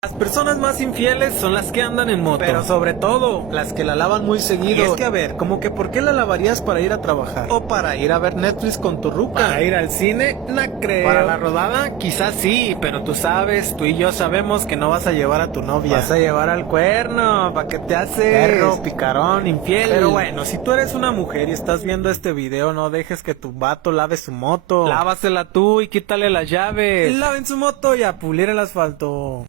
Las personas más infieles son las que andan en moto, Pero sobre todo, las que la lavan muy seguido. Y es que a ver, como que ¿por qué la lavarías para ir a trabajar? O para ir a ver Netflix con tu ruca. para ir al cine, no creo. Para la rodada, quizás sí, pero tú sabes, tú y yo sabemos que no vas a llevar a tu novia. Vas a llevar al cuerno, ¿para qué te haces? Perro, picarón, infiel. Pero bueno, si tú eres una mujer y estás viendo este video, no dejes que tu vato lave su moto. Lávasela tú y quítale las llaves. Laven su moto y a pulir el asfalto.